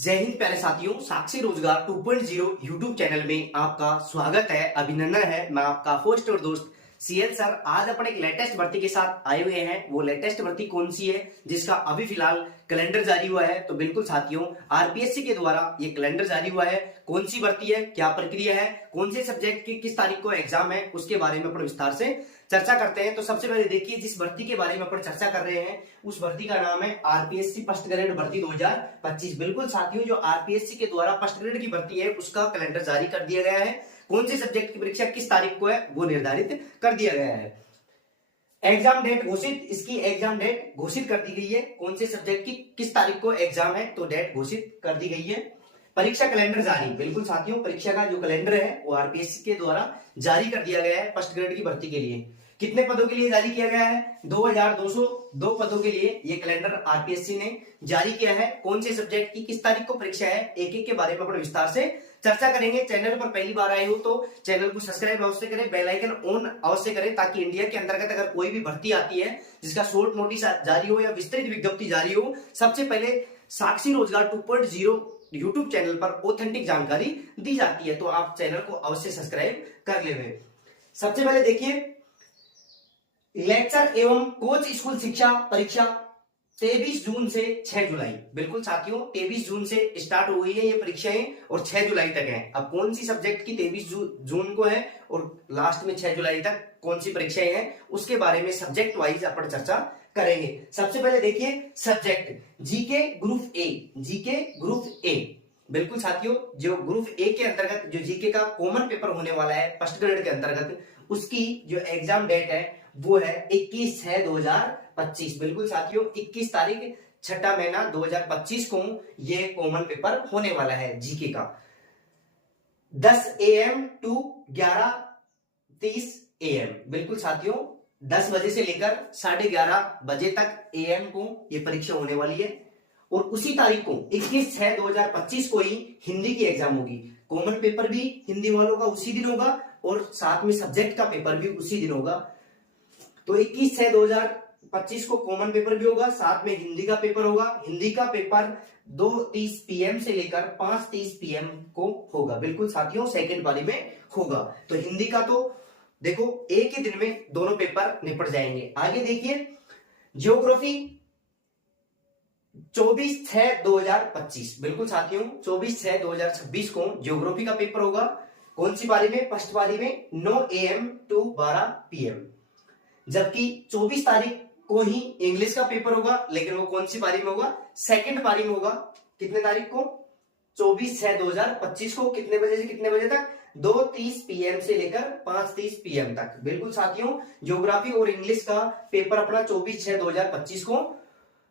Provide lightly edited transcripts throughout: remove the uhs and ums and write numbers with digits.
जय हिंद प्यारे साथियों, साक्षी रोजगार 2.0 यूट्यूब चैनल में आपका स्वागत है, अभिनंदन है। मैं आपका होस्ट और दोस्त सीएल सर। आज अपन एक लेटेस्ट भर्ती के साथ आए हुए हैं। वो लेटेस्ट भर्ती कौन सी है जिसका अभी फिलहाल कैलेंडर जारी हुआ है? तो बिल्कुल साथियों, आरपीएससी के द्वारा ये कैलेंडर जारी हुआ है। कौन सी भर्ती है, क्या प्रक्रिया है, कौन से सब्जेक्ट की किस तारीख को एग्जाम है, उसके बारे में अपन विस्तार से चर्चा करते हैं। तो सबसे पहले देखिए, जिस भर्ती के बारे में अपन चर्चा कर रहे हैं उस भर्ती का नाम है आरपीएससी फर्स्ट ग्रेड भर्ती 2025। बिल्कुल साथियों, जो आरपीएससी के द्वारा फर्स्ट ग्रेड की भर्ती है उसका कैलेंडर जारी कर दिया गया है। कौन से सब्जेक्ट की परीक्षा किस तारीख को है वो निर्धारित कर दिया गया है। एग्जाम डेट घोषित, इसकी एग्जाम डेट घोषित कर दी गई है। कौन से सब्जेक्ट की किस तारीख को एग्जाम है तो डेट घोषित कर दी गई है। परीक्षा कैलेंडर जारी, बिल्कुल साथियों, परीक्षा का जो कैलेंडर है वो आरपीएससी के द्वारा जारी कर दिया गया है फर्स्ट ग्रेड की भर्ती के लिए। कितने पदों के लिए जारी किया गया है? 2202 पदों के लिए ये कैलेंडर आरपीएससी ने जारी किया है। कौन से सब्जेक्ट की किस तारीख को परीक्षा है, एक एक के बारे में अपन विस्तार से चर्चा करेंगे। चैनल पर पहली बार आए हो तो चैनल को सब्सक्राइब अवश्य करें, बेल आइकन ऑन अवश्य करें, ताकि इंडिया के अंतर्गत अगर कोई भी भर्ती आती है जिसका शॉर्ट नोटिस जारी हो या विस्तृत विज्ञप्ति जारी हो, सबसे पहले साक्षी रोजगार 2.0 यूट्यूब चैनल पर ऑथेंटिक जानकारी दी जाती है। तो आप चैनल को अवश्य सब्सक्राइब कर लेंगे। सबसे पहले देखिए, लेक्चर एवं कोच स्कूल शिक्षा परीक्षा 23 जून से 6 जुलाई। बिल्कुल साथियों, 23 जून से स्टार्ट हो गई है ये परीक्षाएं और 6 जुलाई तक है। अब कौन सी सब्जेक्ट की 23 जून को है और लास्ट में 6 जुलाई तक कौन सी परीक्षाएं हैं उसके बारे में सब्जेक्ट वाइज अपन चर्चा करेंगे। सबसे पहले देखिए subject GK group A. GK group A, बिल्कुल साथियों, जो ग्रुप ए के अंतर्गत जो जीके का कॉमन पेपर होने वाला है फर्स्ट ग्रेड के अंतर्गत, उसकी जो एग्जाम डेट है वो है 21/6/2025। बिल्कुल साथियों, 21 तारीख छठा महीना 2025 को ये कॉमन पेपर होने वाला है जीके का। 10 AM टू 11:30 AM। बिल्कुल साथियों, 10 बजे से लेकर 11:30 बजे तक AM को ये परीक्षा होने वाली है। और उसी तारीख को 21/6/2025 को ही हिंदी की एग्जाम होगी। कॉमन पेपर भी हिंदी वालों का उसी दिन होगा और साथ में सब्जेक्ट का पेपर भी उसी दिन होगा। तो 21/6/2025 को कॉमन पेपर भी होगा, साथ में हिंदी का पेपर होगा। हिंदी का पेपर 2:30 PM से लेकर 5:30 PM को होगा। बिल्कुल साथियों, सेकंड पारी में होगा। तो हिंदी का तो देखो एक ही दिन में दोनों पेपर निपट जाएंगे। आगे देखिए, ज्योग्राफी 24/6/2025। बिल्कुल साथियों, 24/6/2026 को ज्योग्राफी का पेपर होगा। कौन सी पारी में? फर्स्ट पारी में 9 AM टू 12 PM। जबकि 24 तारीख को ही इंग्लिश का पेपर होगा, लेकिन वो कौन सी पारी में होगा? सेकंड पारी में होगा। कितने तारीख को? 24/6/2025 को। कितने बजे से कितने बजे तक? 2:30 PM से लेकर 5:30 PM तक। बिल्कुल साथियों, ज्योग्राफी और इंग्लिश का पेपर अपना 24/6/2025 को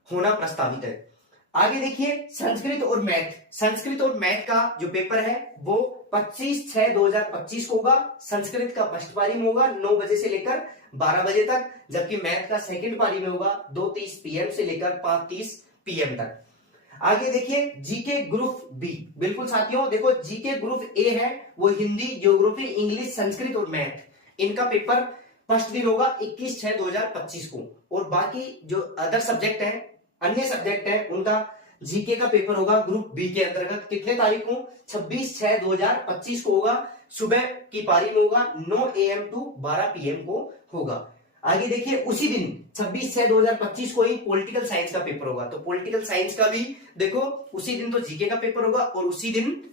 होना प्रस्तावित है। आगे देखिए, संस्कृत और मैथ। संस्कृत और मैथ का जो पेपर है वो 25/6/2025 को होगा। संस्कृत का फर्स्ट पारी में होगा 9 बजे से लेकर 12 बजे तक, जबकि मैथ का सेकंड पारी में होगा 2:30 PM से लेकर 5:30 PM तक। आगे देखिए, जीके ग्रुप बी। बिल्कुल साथियों, देखो जीके ग्रुप ए है वो हिंदी, ज्योग्राफी, इंग्लिश, संस्कृत और मैथ, इनका पेपर फर्स्ट दिन होगा 21/6/2025 को। और बाकी जो अदर सब्जेक्ट है, अन्य सब्जेक्ट है, उनका जीके का पेपर होगा ग्रुप बी के अंतर्गत। कितने तारीख को? 26/6/2025 को होगा। सुबह की पारी में होगा, 9 AM टू 12 PM को होगा। आगे देखिए, उसी दिन 26/6/2025 को ही पॉलिटिकल साइंस का पेपर होगा। तो पॉलिटिकल साइंस का भी देखो उसी दिन तो जीके का पेपर होगा और उसी दिन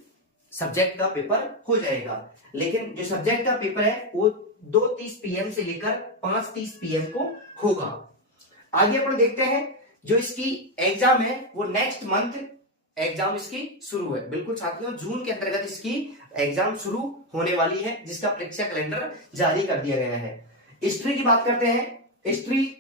सब्जेक्ट का पेपर हो जाएगा। लेकिन जो सब्जेक्ट का पेपर है वो 2:30 PM से लेकर 5:30 PM को होगा। आगे अपन देखते हैं, जो इसकी एग्जाम है वो नेक्स्ट मंथ एग्जाम इसकी शुरू है। बिल्कुल साथियों, जून के अंतर्गत इसकी एग्जाम शुरू होने वाली है, जिसका परीक्षा कैलेंडर जारी कर दिया गया है। हिस्ट्री की बात करते हैं, हिस्ट्री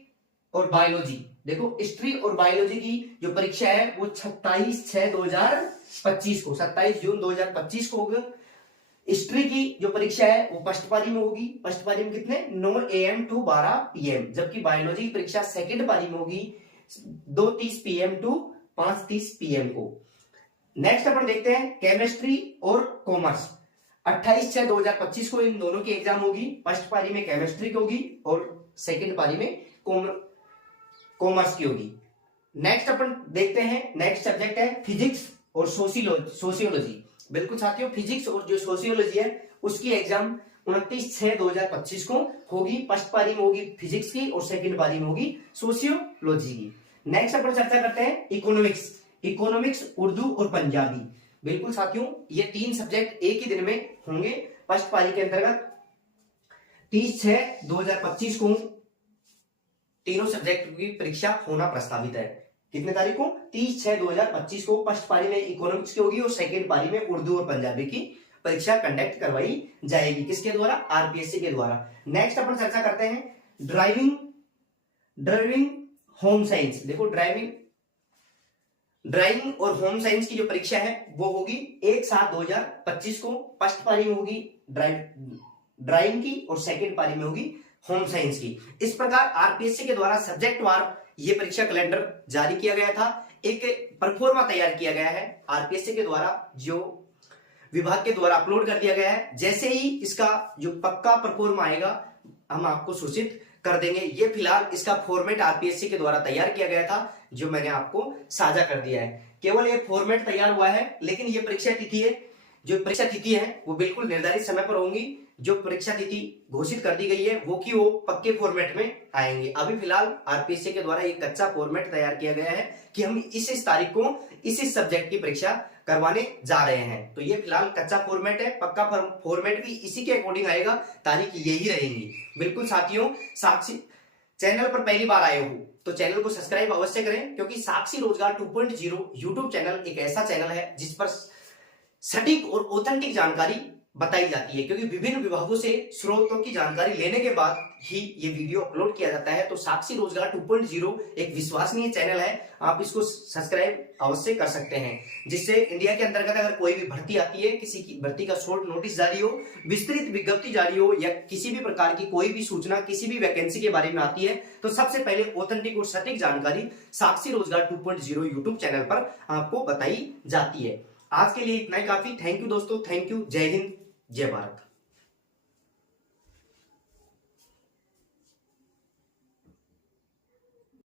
और बायोलॉजी। देखो, हिस्ट्री और बायोलॉजी की जो परीक्षा है वो 27/6/2025 को, 27 जून 2025 को होगी। हिस्ट्री की जो परीक्षा है वो फर्स्ट पारी में होगी। फर्स्ट पारी में कितने? 9 AM टू 12 PM। जबकि बायोलॉजी की परीक्षा सेकंड पारी में होगी 2:30 PM टू 5:30 PM को। नेक्स्ट अपन देखते हैं केमिस्ट्री और कॉमर्स। 28/6/2025 को इन दोनों की एग्जाम होगी। फर्स्ट पारी में केमिस्ट्री की होगी और सेकंड पारी में कॉमर्स की होगी। नेक्स्ट अपन देखते हैं, नेक्स्ट सब्जेक्ट है फिजिक्स और सोशियोलॉजी। बिल्कुल साथियों, फिजिक्स और जो सोशियोलॉजी है उसकी एग्जाम 29/6/2025 को होगी। फर्स्ट पारी में होगी फिजिक्स की और सेकंड पारी में होगी सोशियोलॉजी की। नेक्स्ट अपन चर्चा करते हैं इकोनॉमिक्स। इकोनॉमिक्स उर्दू और पंजाबी। बिल्कुल साथियों, ये 3 सब्जेक्ट एक ही दिन में होंगे। फर्स्ट पारी के अंतर्गत 30/6/2025 को तीनों सब्जेक्ट की परीक्षा होना प्रस्तावित है। कितने तारीख को? 30/6/2025 को फर्स्ट पारी में इकोनॉमिक्स की होगी और सेकंड पारी में उर्दू और पंजाबी की परीक्षा कंडक्ट करवाई जाएगी। किसके द्वारा? आरपीएससी के द्वारा। नेक्स्ट अपन चर्चा करते हैं ड्राइविंग होम साइंस। देखो, ड्राइविंग और होम साइंस की जो परीक्षा है वो होगी 1/7/2025 को। फर्स्ट पारी में होगी ड्राइविंग की और सेकंड पारी में होगी होम साइंस की। इस प्रकार आरपीएससी के द्वारा सब्जेक्ट वार ये परीक्षा कैलेंडर जारी किया गया था। एक परफॉर्मा तैयार किया गया है आरपीएससी के द्वारा, जो विभाग के द्वारा अपलोड कर दिया गया है। जैसे ही इसका जो पक्का परफॉर्मा आएगा हम आपको सूचित कर देंगे। ये फिलहाल इसका फॉर्मेट आरपीएससी के द्वारा तैयार किया गया था, जो मैंने आपको साझा कर दिया है। केवल ये फॉर्मेट तैयार हुआ है, लेकिन ये परीक्षा तिथि है वो बिल्कुल निर्धारित समय पर होंगी। जो परीक्षा तिथि घोषित कर दी गई है वो पक्के फॉर्मेट में आएंगे। अभी फिलहाल आरपीएससी के द्वारा एक कच्चा फॉर्मेट तैयार किया गया है कि हम इस तारीख को इस सब्जेक्ट की परीक्षा करवाने जा रहे हैं। तो ये फिलहाल कच्चा फॉर्मेट है, पक्का फॉर्मेट भी इसी के अकॉर्डिंग आएगा, तारीख यही रहेंगी। बिल्कुल साथियों, साक्षी चैनल पर पहली बार आए हो तो चैनल को सब्सक्राइब अवश्य करें, क्योंकि साक्षी रोजगार 2.0 यूट्यूब चैनल एक ऐसा चैनल है जिस पर सटीक और ऑथेंटिक जानकारी बताई जाती है। क्योंकि विभिन्न विभागों से स्रोतों की जानकारी लेने के बाद ही ये वीडियो अपलोड किया जाता है। तो साक्षी रोजगार 2.0 एक विश्वसनीय चैनल है, आप इसको सब्सक्राइब अवश्य कर सकते हैं, जिससे इंडिया के अंतर्गत अगर कोई भी भर्ती आती है, किसी की भर्ती का शॉर्ट नोटिस जारी हो, विस्तृत विज्ञप्ति जारी हो, या किसी भी प्रकार की कोई भी सूचना किसी भी वैकेंसी के बारे में आती है, तो सबसे पहले ऑथेंटिक और सटीक जानकारी साक्षी रोजगार 2.0 यूट्यूब चैनल पर आपको बताई जाती है। आज के लिए इतना ही काफी। थैंक यू दोस्तों, थैंक यू। जय हिंद, जय भारत।